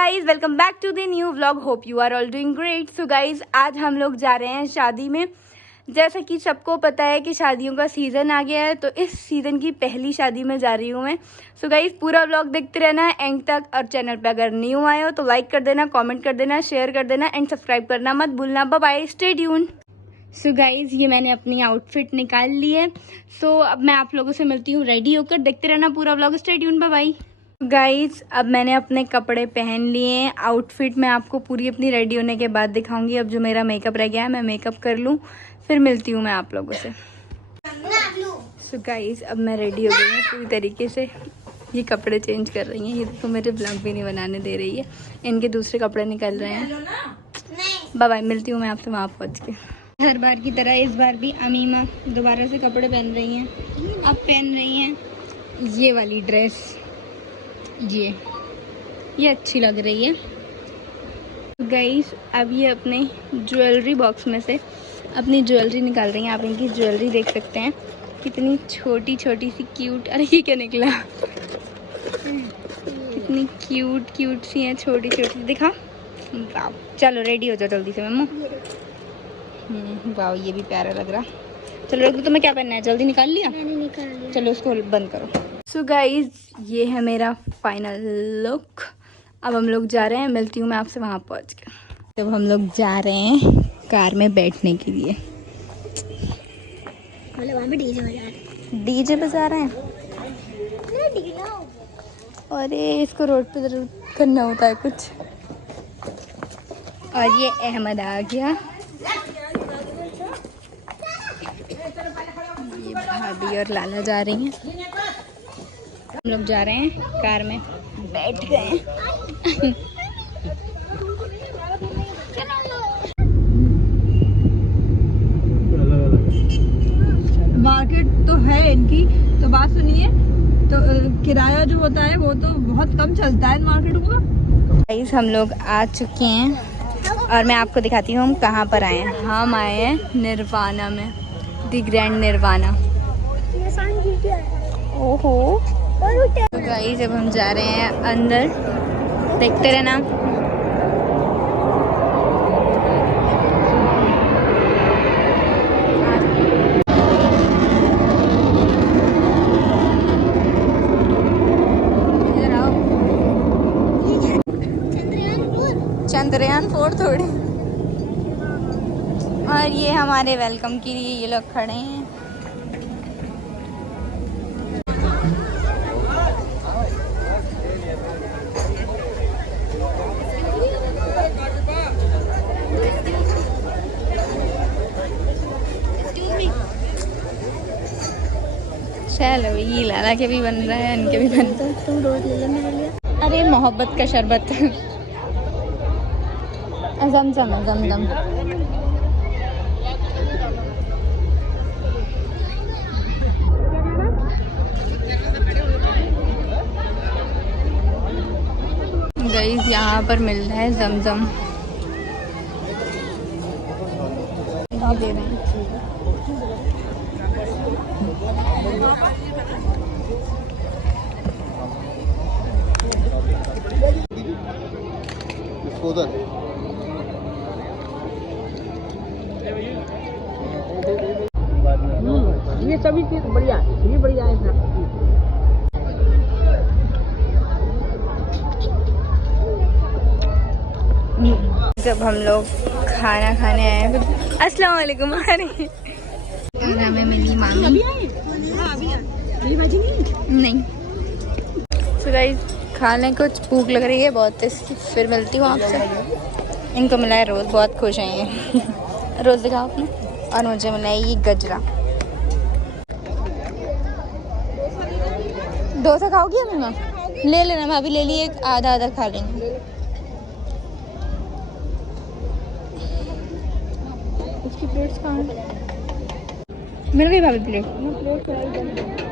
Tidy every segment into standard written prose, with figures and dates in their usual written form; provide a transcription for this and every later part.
Guys, welcome back to the new vlog. Hope you are all doing great. So guys, आज हम लोग जा रहे हैं शादी में। जैसा कि सबको पता है कि शादियों का सीज़न आ गया है, तो इस सीज़न की पहली शादी में जा रही हूँ मैं। सो गाइज, पूरा व्लॉग देखते रहना है एंड तक। और चैनल पे अगर न्यू आए हो तो लाइक कर देना, कमेंट कर देना, शेयर कर देना एंड सब्सक्राइब करना मत भूलना। Bye bye, stay tune. So guys, ये मैंने अपनी आउटफिट निकाल ली है। सो अब मैं आप लोगों से मिलती हूँ रेडी होकर। देखते रहना पूरा vlog, stay tune. Bye bye. Guys, अब मैंने अपने कपड़े पहन लिए हैं। आउटफिट मैं आपको पूरी अपनी रेडी होने के बाद दिखाऊंगी। अब जो मेरा मेकअप रह गया है मैं मेकअप कर लूँ, फिर मिलती हूँ मैं आप लोगों से। सो गाइज, अब मैं रेडी हो गई हूँ पूरी तरीके से। ये कपड़े चेंज कर रही हैं। ये देखो, मेरे ब्लॉग भी नहीं बनाने दे रही है। इनके दूसरे कपड़े निकल रहे हैं। बाय बाय, मिलती हूँ मैं आपसे वहाँ पहुँच के। हर बार की तरह इस बार भी अमीमा दोबारा से कपड़े पहन रही हैं। अब पहन रही हैं ये वाली ड्रेस। ये अच्छी लग रही है। गाइस, अब ये अपने ज्वेलरी बॉक्स में से अपनी ज्वेलरी निकाल रही हैं। आप इनकी ज्वेलरी देख सकते हैं, कितनी छोटी छोटी सी क्यूट। अरे ये क्या निकला, कितनी क्यूट क्यूट सी हैं, छोटी छोटी। दिखा, वाह। चलो रेडी हो जाओ जल्दी से मम्मू। वाह, ये भी प्यारा लग रहा। चलो रुको, तुम्हें क्या पहनना है? जल्दी निकाल लिया? मैंने निकाल लिया। चलो उसको बंद करो। सो गाइज, ये है मेरा फाइनल लुक। अब हम लोग जा रहे हैं, मिलती हूँ मैं आपसे वहाँ पहुँच के। जब हम लोग जा रहे हैं कार में बैठने के लिए। वहाँ पे डीजे बजा रहे हैं। अरे इसको रोड पे जरूर करना होता है कुछ। और ये अहमद आ गया। ये भाभी और लाला जा रही हैं। हम लोग जा रहे हैं कार में, बैठ गए। मार्केट तो है इनकी, तो बात सुनिए, तो किराया जो होता है वो तो बहुत कम चलता है मार्केट का। गाइस, हम लोग आ चुके हैं और मैं आपको दिखाती हूँ हम कहाँ पर आए हैं। हम आए हैं निर्वाणा में, द ग्रैंड निर्वाणा। ओहो। तो गाइस, जब हम जा रहे हैं अंदर, देखते रहना। इधर आओ। चंद्रयान 4 थोड़ी। और ये हमारे वेलकम के लिए ये लोग खड़े हैं। चलो, ये लाला के भी बन रहा है, इनके भी बन रहा है। तुम रोज ले लो मेरे लिए। अरे मोहब्बत का शरबत। जमजम है, जमजम। गाइस, यहाँ पर मिल रहा है जमजम। दे रहे हैं। ये सभी चीज बढ़िया है, ये बढ़िया है। जब हम लोग खाना खाने आए तो अस्सलाम वालेकुम। और हमें मिली मामी। नहीं। तो गाइस, खाने कुछ भूख लग रही है बहुत, इसकी फिर मिलती हूँ आपसे। इनको मिला है रोज़, बहुत खुश हैं ये। रोज़ दिखाओ आपने। और मुझे मिला है ये गजरा। डोसा खाओगी अम्मा? ले लेना भाभी, ले लिए। आधा आधा खा लेंगे। उसकी प्लेट्स कहाँ हैं? मिल गई भाभी प्लेट?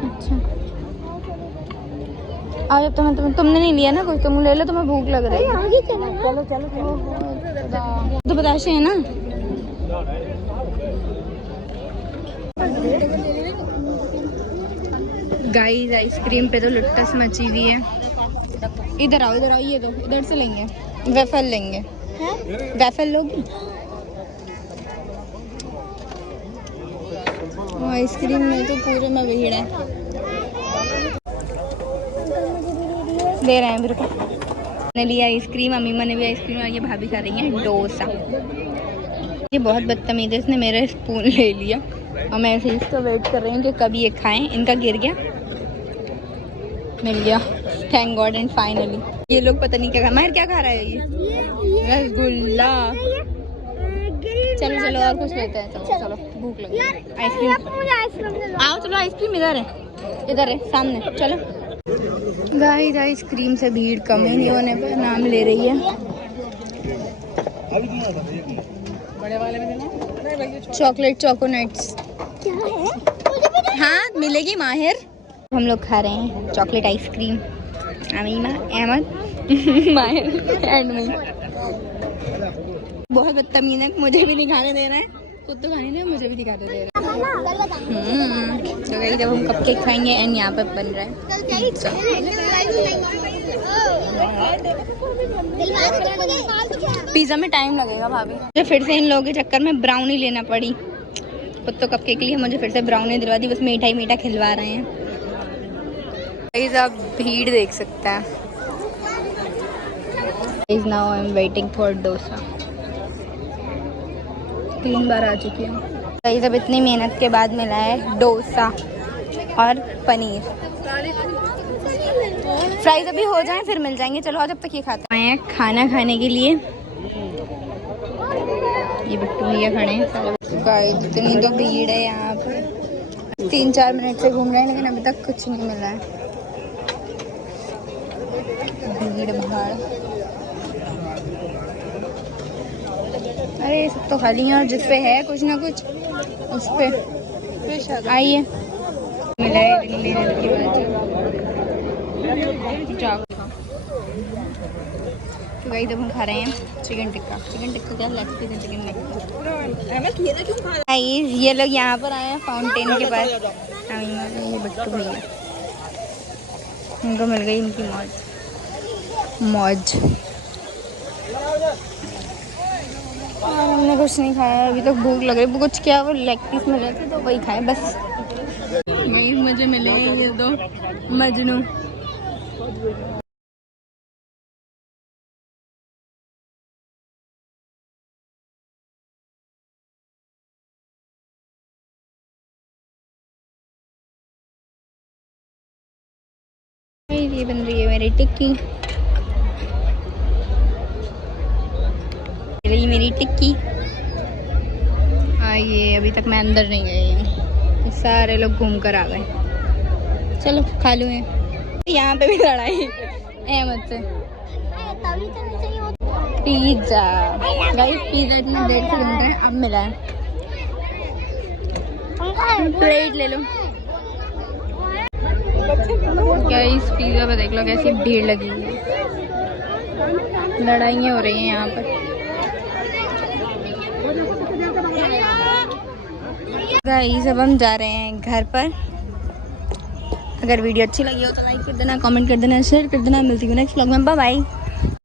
अच्छा, आज अब तुमने नहीं लिया ना कुछ, तुम ले लो, तुम्हें भूख लग रही है। आगे चलो चलो। तो बताशे है ना। गाइस, आइसक्रीम पे तो लुट्टस मची हुई है। इधर आओ ये दो, इधर से लेंगे। वेफल लेंगे। वेफल लोगी? आइसक्रीम में तो पूरे में भीड़ है। दे रहे हैं मेरे को। मैंने लिया आइसक्रीम, अमीमा ने भी आइसक्रीम, और ये भाभी खा रही है डोसा। ये बहुत बदतमीज है, इसने मेरा स्पून ले लिया और मैं ऐसे इसका वेट कर रही हूँ कि कब ये खाएं। इनका गिर गया, मिल गया, थैंक गॉड एंड फाइनली। ये लोग पता नहीं क्या खा, माहिर क्या खा रहा है? ये रसगुल्ला। चलो चलो और कुछ लेते हैं। चलो चलो, भूख लगी। आइसक्रीम आओ, चलो आइसक्रीम इधर है सामने। चलो गाइस, आइसक्रीम से भीड़ कम ही नहीं होने पर नाम ले रही है। चॉकलेट चोकोनट्स हाँ मिलेगी माहिर। हम लोग खा रहे हैं चॉकलेट आइसक्रीम, अमीमा, अहमद, माहिर एंड मी। बहुत बदतमीज है, मुझे भी नहीं खाने दे रहा है। खुद तो खाने दे, मुझे भी दिखाते दे रहा है। तो गाइस जब हम कपकेक खाएंगे एंड यहाँ पे बन रहा है पिज़्ज़ा। पिज़्ज़ा में टाइम लगेगा भाभी। मुझे फिर से इन लोगों के चक्कर में ब्राउनी लेना पड़ी। खुद तो कपकेक के लिए मुझे फिर से ब्राउनी दिलवा दी, बस मीठा ही मीठा खिलवा रहे हैं। गाइस आप भीड़ देख सकते हैं। Guys now I am waiting for dosa. 3 बार आ चुकी हूँ। गाइस अब इतनी मेहनत के बाद मिला है डोसा और पनीर। फ्राइज अभी हो जाए फिर मिल जाएंगे। चलो जब तक ये खाते हैं खाना खाने के लिए। ये बिट्टू भैया खड़े हैं। गाइस इतनी तो भीड़ है यहाँ पर। 3-4 मिनट से घूम रहे हैं लेकिन अभी तक कुछ नहीं मिला है। भीड़ भाड़। अरे ये सब तो खाली है और जिस पे है कुछ ना कुछ उस पे आइए मिला है। तो गाइस जब हम खा रहे हैं चिकन टिक्का क्या लेग पीस है, चिकन लेग पीस। ये लोग यहाँ पर आए हैं फाउंटेन के पास। ये बिट्टू भैया, इनको मिल गई इनकी मौज। और हमने कुछ नहीं खाया अभी तक, भूख लग रही। कुछ क्या वो लेग पीस मिले थे तो वही खाए बस। नहीं मुझे मिले नहीं ये दो मजनू। ये बन रही है मेरी टिक्की। रही मेरी टिक्की। ये अभी तक मैं अंदर नहीं गई हूँ, सारे लोग घूम कर आ गए। चलो खा लूँ। यहाँ पे भी लड़ाई अहमद से। पिज्जा गाइस, पिज्जा इतना देर से बन रहा है, अब मिला है। प्लेट ले लो गाइस। पिज्जा पे देख लो कैसी भीड़ लगी हुई है, लड़ाइयाँ हो रही हैं यहाँ पर। गाइस अब हम जा रहे हैं घर पर। अगर वीडियो अच्छी लगी हो तो लाइक कर देना, कमेंट कर देना, शेयर कर देना। मिलती हूँ नेक्स्ट व्लॉग में। Bye bye.